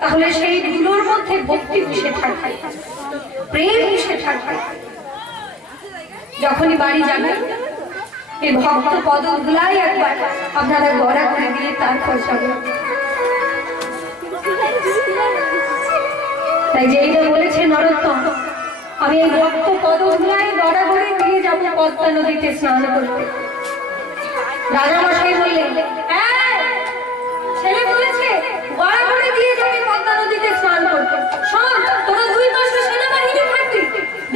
তাহলে সেই ধুলোর মধ্যে ভক্তি মিশে থাকবে। প্রেম মিশে থাকবে। যখনই বাড়ি যাবেন এই ভক্ত পদগুলাই একবার, আপনারা গড়া করে দিয়ে তারপর যাবেন তাই যে বলেছে নরোত্তম, আমি এই ভক্ত পদগুলাই গড়া করে দিয়ে যাব পদ্মা নদীতে স্নান করতে। রাজা মশাই বললেন ছেলে বলেছে, গড়া করে দিয়ে যাবে নদীতে স্নান করতে। শোন, তোরা দুই পাশে সেনাবাহিনী থাকবি।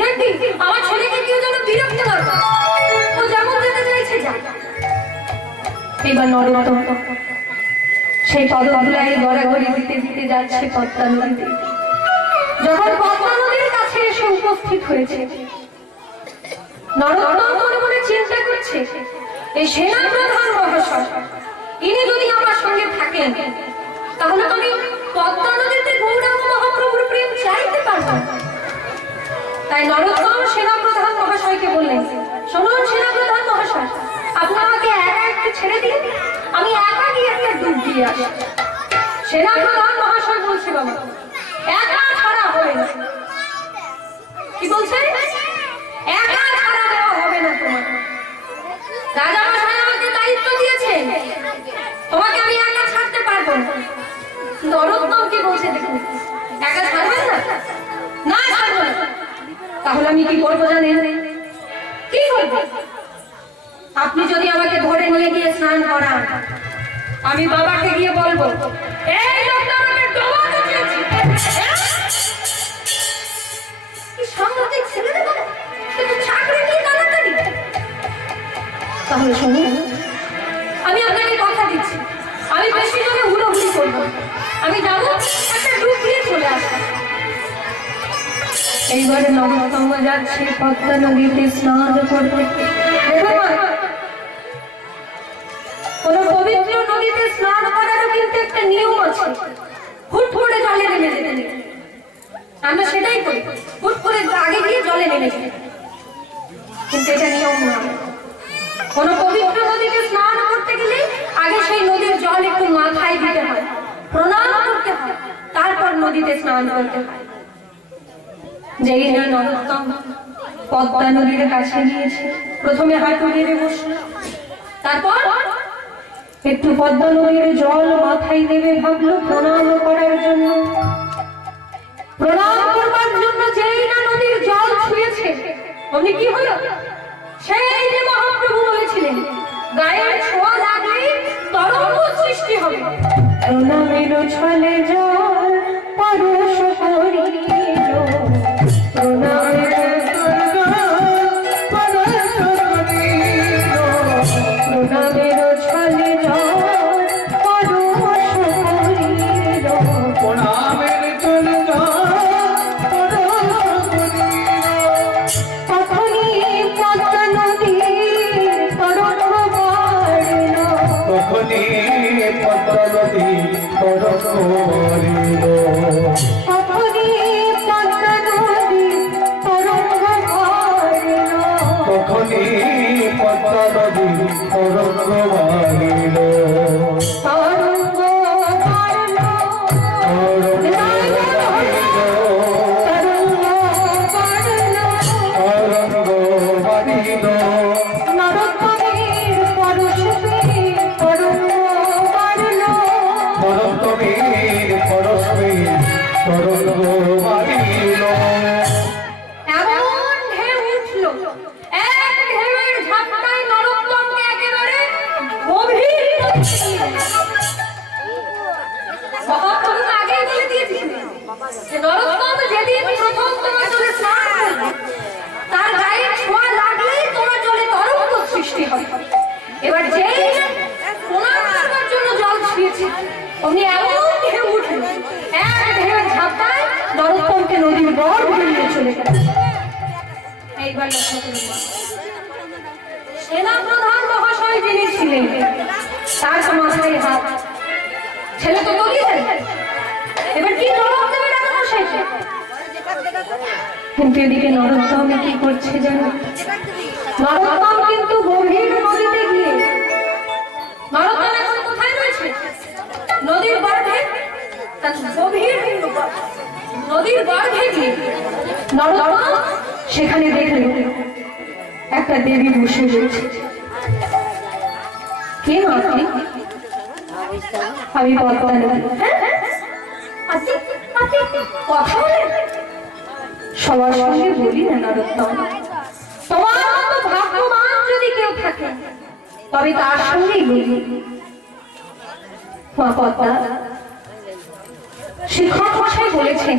দেখবি, আমার ছেলেকে কেউ যেন বিরক্ত না ও যেমন যেতে চাইছে, যা। এবার নরোত্তম, সেই পদগুলাই গড়াগড়ি দিতে দিতে যাচ্ছে পদ্মা নদীতে। যখন পদ্মা নদীর কাছে এসে উপস্থিত হয়েছে, নরোত্তম মনে মনে চিন্তা করছে এই সেনা প্রধান মহাশয়, ইনি যদি আমার সঙ্গে থাকেন, তাহলে আমি পদ্মা নদীতে মহাপ্রভুর প্রেম চাইতে পারব। তাই নরোত্তম সেনা প্রধান মহাশয়কে বললেন, শুনুন সেনা প্রধান মহাশয়, আপনি আমাকে একা একটু ছেড়ে দিন, আমি একা গিয়ে একটা ডুব দিয়ে আসি। সেনা প্রধান মহাশয় বলছে, বাবা, একা ছাড়া হবে না। কি বলছে? একা ছাড়া দেওয়া হবে না তোমার রাজা মশাই আমাকে দায়িত্ব দিয়েছে তোমাকে আমি একা ছাড়তে পারব না। দেখুন একা না? না তাহলে আমি কি করব জানেন? কি করব? আপনি যদি আমাকে ধরে নিয়ে গিয়ে স্নান করান, আমি বাবাকে গিয়ে বলব তাহলে শুনুন, আমি আপনাকে কথা দিচ্ছি। আমি বেশি জনে হুড়োহুড়ি করব। আমি যাব, একটা দিয়ে চলে আসব। এইবারে নরোত্তম যাচ্ছে পদ্মা নদীতে স্নান করতে। কোন পবিত্র নদীতে স্নান করারও কিন্তু একটা নিয়ম আছে। হুট করে জলে নেমে যেতে। নেই আমরা সেটাই করি। হুট করে আগে গিয়ে জলে নেমে যাই কিন্তু এটা নিয়ম না। কোন পবিত্র নদীতে স্নান করতে গেলে আগে সেই নদীর জল একটু মাথায় দিতে হয়। প্রণাম করতে হয়, তারপর নদীতে স্নান করতে হয়। যেই নরোত্তম পদ্মা নদীর কাছে গিয়েছে, প্রথমে হাঁটু গেড়ে বসল তারপর একটু পদ্মা নদীর জল মাথায় দেবে ভাবলো, প্রণাম করার জন্য। প্রণাম করবার জন্য যেই না নদীর জল ছুঁয়েছে উনি কি হলো? সেই যে মহাপ্রভু বলেছিলেন গায়ের ছোঁয়া লাগলেই তরঙ্গ সৃষ্টি হবে। প্রণামের ছলে জল পরশ চলে গেল এইবার লক্ষ্য করুন। সেনা মহাশয় যিনি ছিলেন, তার মাথায় হাত। ছেলে তো তলিয়ে এবার কি জবাব দেবে কিন্তু এদিকে নরোত্তম কি করছে জানো? নরোত্তম কিন্তু গভীর নদীতে গিয়ে নরোত্তম এখন কোথায় রয়েছে? নদীর গর্ভে গভীর নদীর গর্ভে গিয়ে সেখানে দেখলেন একটা দেবী বসে রয়েছে। কে মা? আপনি আমি কথা সবার সঙ্গে বলি তার সঙ্গেই বলি। শিক্ষক মশাই বলেছেন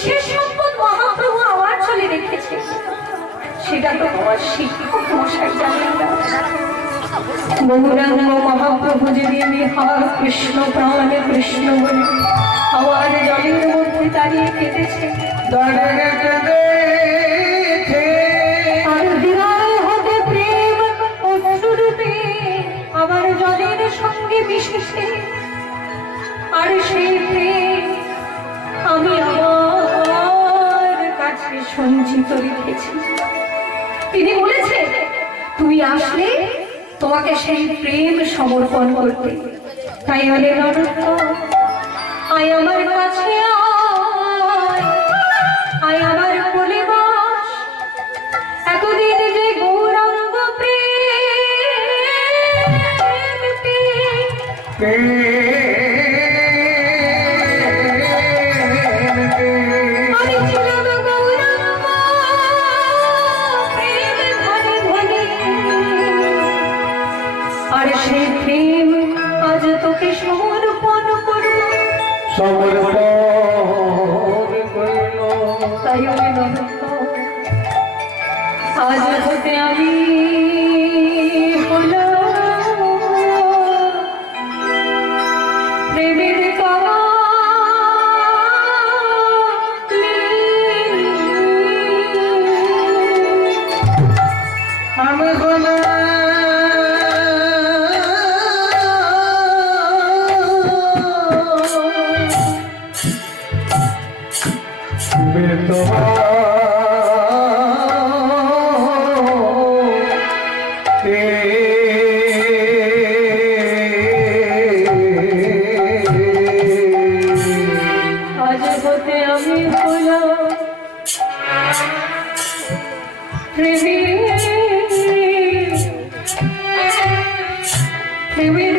বিশেষ সম্পদ মহাপ্রভু আমার চলে রেখেছে। সেটা তো তোমার শিক্ষক মশাই জানেন মহাপ্রভু যদি আমি হর কৃষ্ণ প্রাণে কৃষ্ণ বলে আমার জলের মধ্যে দাঁড়িয়ে কেটেছে আর আমার মিশেছে আর সেই সঞ্চিত রেখেছি তিনি বলেছেন তুমি আসলে তোমাকে সেই প্রেম সমর্পণ করতে। তাই নরোত্তম, আয় আমার কাছে আজ হতে আমি প্রেমের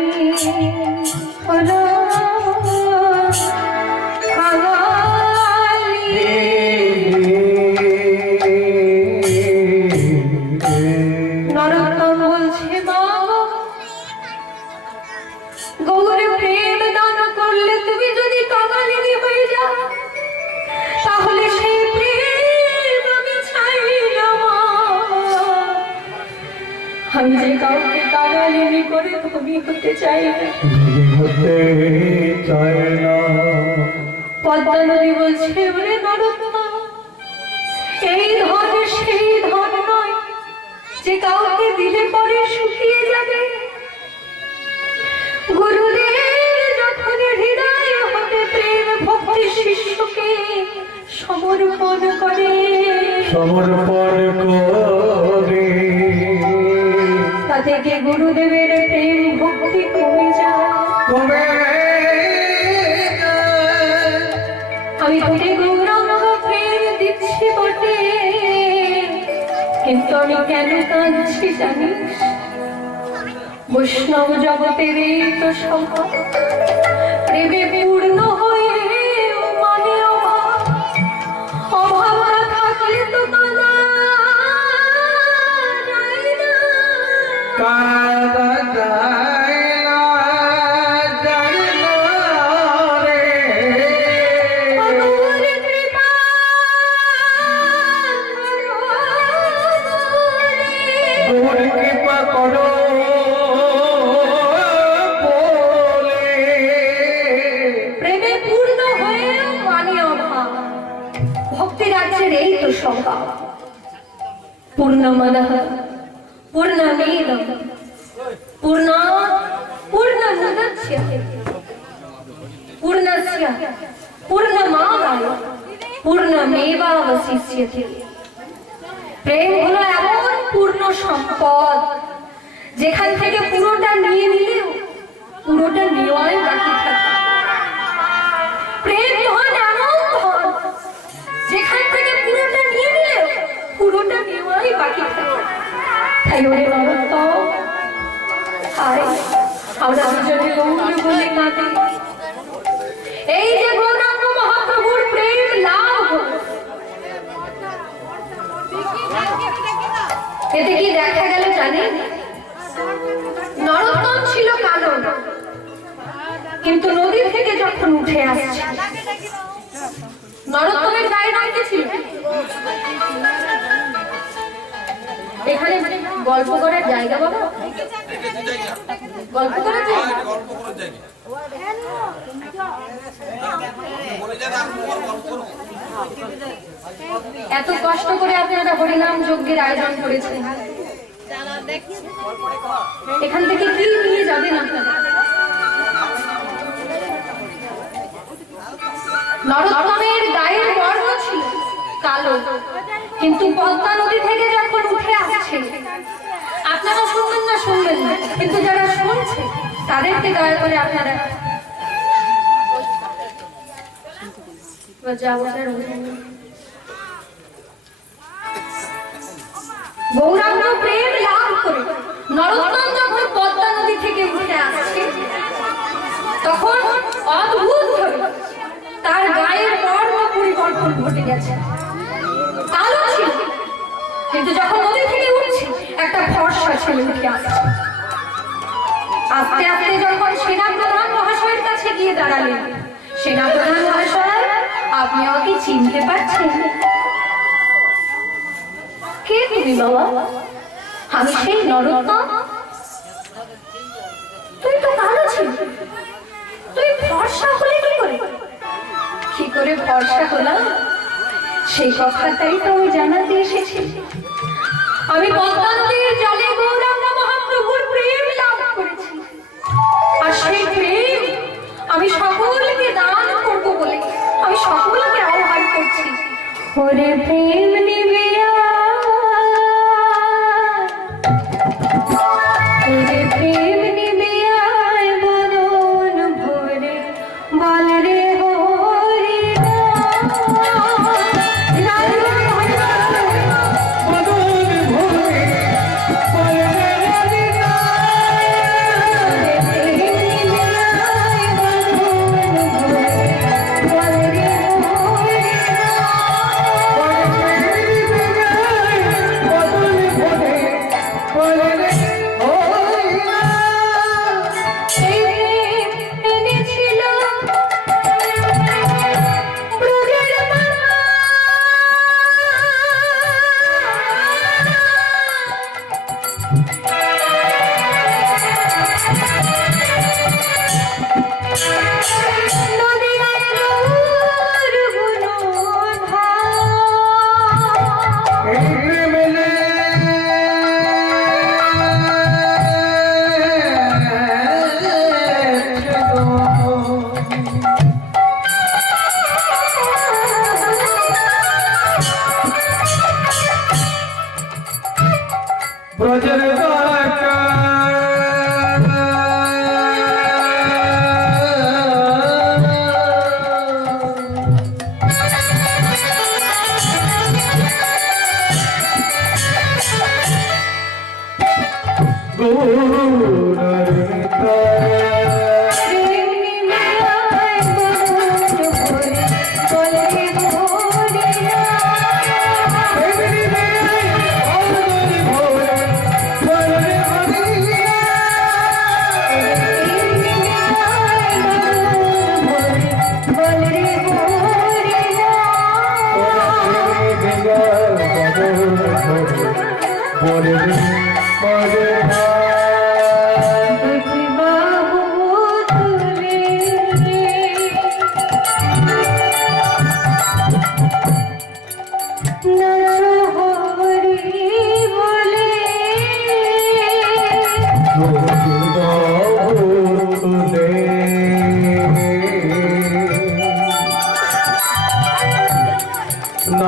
হতে চাই না হতে চায় না পদ্মা নদী বলছে ওরে নরোত্তম এই ধন সেই ধন নয় যে কাউকে দিলে পরে শুকিয়ে যাবে। গুরুদেব যখন হৃদয় হতে প্রেম ভক্তি শিষ্যকে সমর্পণ করে সমর্পণ গুরুদেবের আমি কেন কাঁদছি জানিস? বৈষ্ণব জগতের এই তো স্বভাব প্রেমে পূর্ণ হয়ে মানে অভাব। অভাব না থাকলে তো কাঁদা পূর্ণমেবাবশিষ্যতে প্রেম হলো এমন পূর্ণ সম্পদ, যেখান থেকে পুরোটা নিয়ে নিলেও পুরোটা নেওয়াই বাকি থাকে। প্রেম ধন এমন ধন, যেখান থেকে পুরোটা নিয়ে নিলেও পুরোটা নেওয়াই বাকি থাকে। তাই ওরে বাবা হায়, আমরা দুজনে বলে কাঁদে। এই যে কিন্তু নদী থেকে যখন উঠে আসছে, নরোত্তমের গায়ে কি ছিল? এখানে গল্প করার জায়গা বাবা গল্প করার জায়গা? এত কষ্ট করে আপনারা হরিনাম যজ্ঞের আয়োজন করেছেন। এখান থেকে কি নিয়ে যাবেন আপনারা? নরোত্তমের গায়ের বর্ণ ছিল কালো। কিন্তু পদ্মা নদী থেকে যখন উঠে আসছে, আপনারা শুনবেন না শুনবেন না, কিন্তু যারা শুনছে, তাদেরকে দয়া করে আপনারা গৌরাঙ্গ প্রেম লাভ করে নরোত্তম যখন পদ্মা নদী থেকে উঠে আসছে, তখন অদ্ভুত ভাবে তার গায়ের বর্ণ পরিবর্তন ঘটে গেছে। কালো ছিল। কিন্তু যখন নদী থেকে উঠছে, একটা ফর্সা ছেলে উঠে আসছে আস্তে আস্তে যখন সেনা প্রধান মহাশয়ের কাছে গিয়ে দাঁড়ালেন সেনা প্রধান মহাশয়, আপনি আমাকে চিনতে পারছেন? কে তুমি বাবা? আমি সেই নরোত্তম? তুই তো কালো ছিল। করে ভরসা হলাম, সেই কথাটাই তো আমি জানাতে এসেছি। আমি জলে মহাপ্রভুর প্রেম লাভ করেছি। আর সেই প্রেম আমি সকলকে দান করব বলে আমি সকলকে আহ্বান করছি। ওরে প্রেম Hallelujah. গৌরর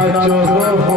নাচো হোলি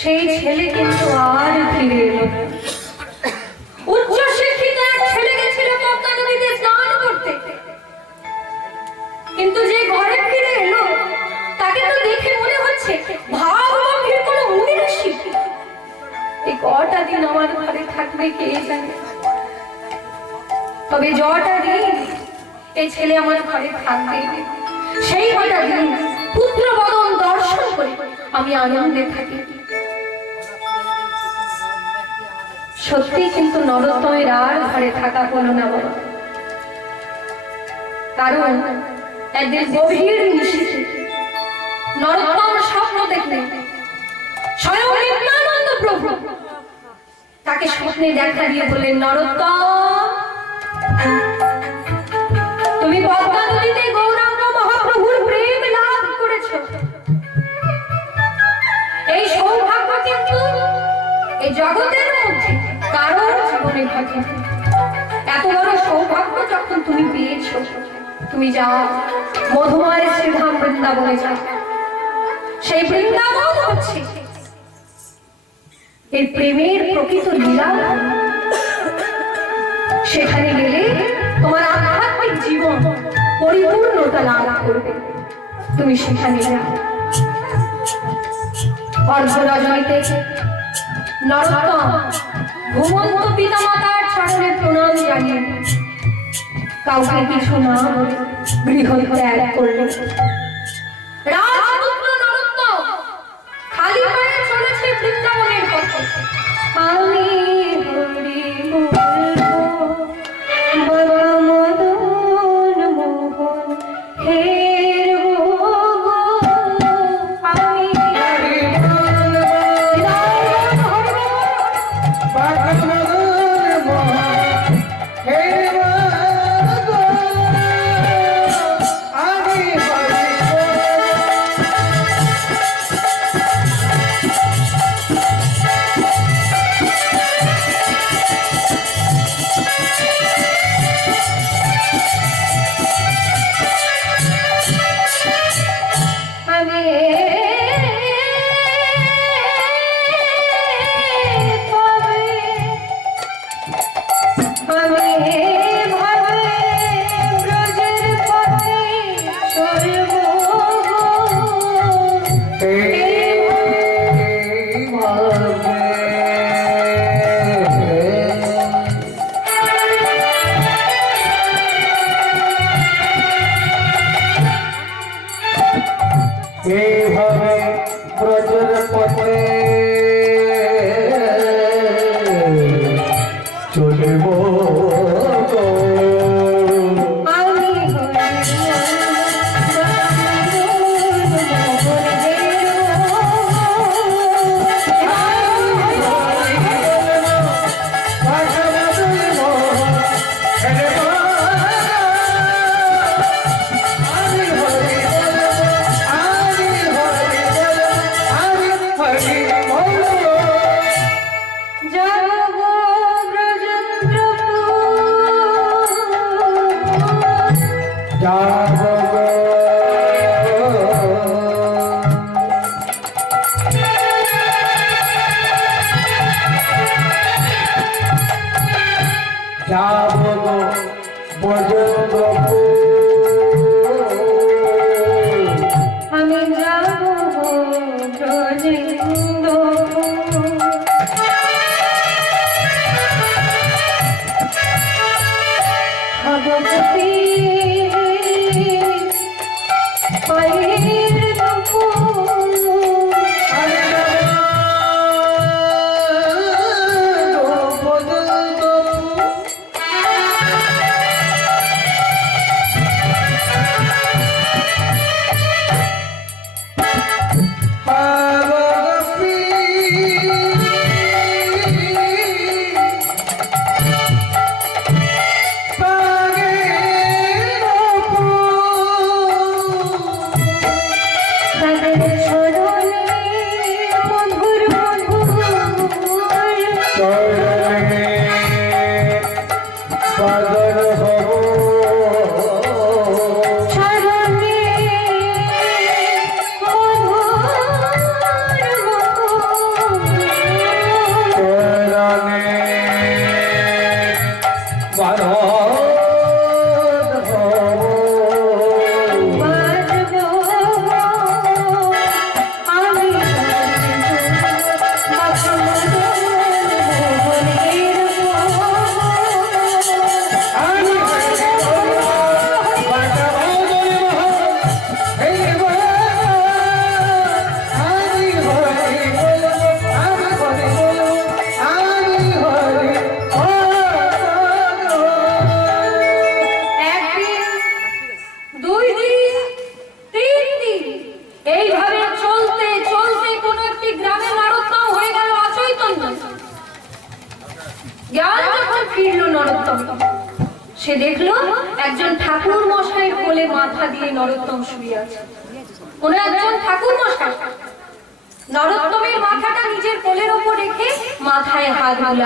সেই ছেলে কিন্তু আর ফিরে এলো কিন্তু যে ঘরে ফিরে এলো, তাকে তো দেখে মনে হচ্ছে কোনো এই কটা দিন আমার ঘরে থাকবে কে জানে? তবে জটা দিন এই ছেলে আমার ঘরে থাকবে। সেই কটা দিন পুত্র বদন দর্শন করে আমি আনন্দে থাকি। সত্যি কিন্তু নরোত্তমের আর ঘরে থাকা হলো না কারণ একদিন গভীর স্বপ্ন স্বয়ং প্রভু তাকে স্বপ্নে দেখা দিয়ে বললেন, নরোত্তম, তুমি পদ্মা নদীতে তুমি যাও। মধুময় শ্রীধাম বৃন্দাবনে যাও। সেই বৃন্দাবন হচ্ছে এই প্রেমের প্রকৃত লীলা। সেখানে গেলে তোমার আধ্যাত্মিক জীবন পরিপূর্ণতা লাভ করবে। তুমি সেখানে যাও। অর্ধ রজনীতে নরোত্তম ঘুমন্ত পিতামাতার চরণে প্রণাম জানিয়ে কাউকে কিছু না গৃহ ত্যাগ করলেন রাজপুত্র নরোত্তম খালি পায়ে চলেছে বৃন্দাবনের পথে। আমি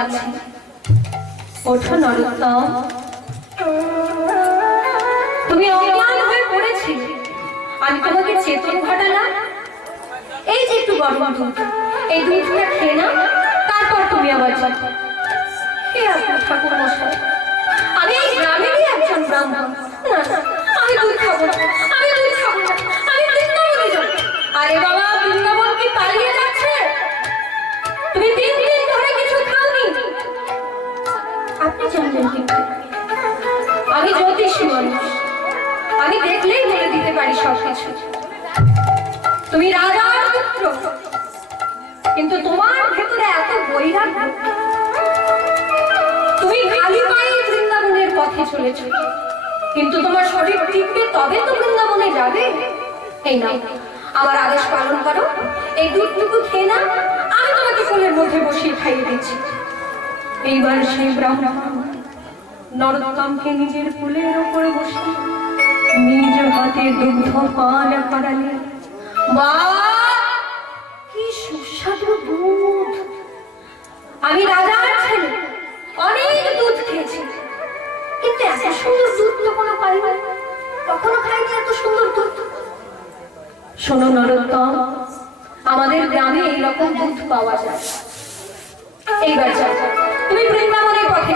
হাত ওঠো নরোত্তম। তুমি অজ্ঞান হয়ে পড়েছিলে। আমি তোমাকে চেতন ঘটালাম। এই যে একটু গরম দুধ এই দুধটা খেয়ে নাও তারপর তুমি আবার যাও কে আপনার ঠাকুর মশাই আমি এই গ্রামেরই একজন ব্রাহ্মণ। না না, আমি দুধ খাব না আমি দুধ খাব না আমি বৃন্দাবনে যাব। আরে বাবা বৃন্দাবন চলেছ কিন্তু তোমার শরীর টিকবে তবে তো বৃন্দাবনে যাবে। এই নাও, আমার আদেশ পালন করো। এই দুধটুকু খেয়ে না আমি তোমাকে কোলের মধ্যে বসিয়ে খাইয়ে দিচ্ছি। এইবার সেই ব্রাহ্মণ নরোত্তমকে নিজের কুলের ওপরে বসে নিজ হাতে দুগ্ধ পান করালে। বা কি সুস্বাদু দুধ। আমি রাজার ছেলে, অনেক দুধ খেয়েছি। কিন্তু এত সুন্দর দুধ পাইনি কখনো খাইনি এত সুন্দর দুধ। শোনো নরোত্তম, আমাদের গ্রামে এইরকম দুধ পাওয়া যায়। যাও, তুমি বৃন্দাবনের পথে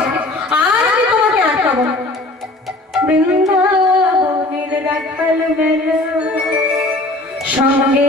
আর আমি তোমাকে আটকাবো বৃন্দাবনের রাখাল মেলা, সঙ্গে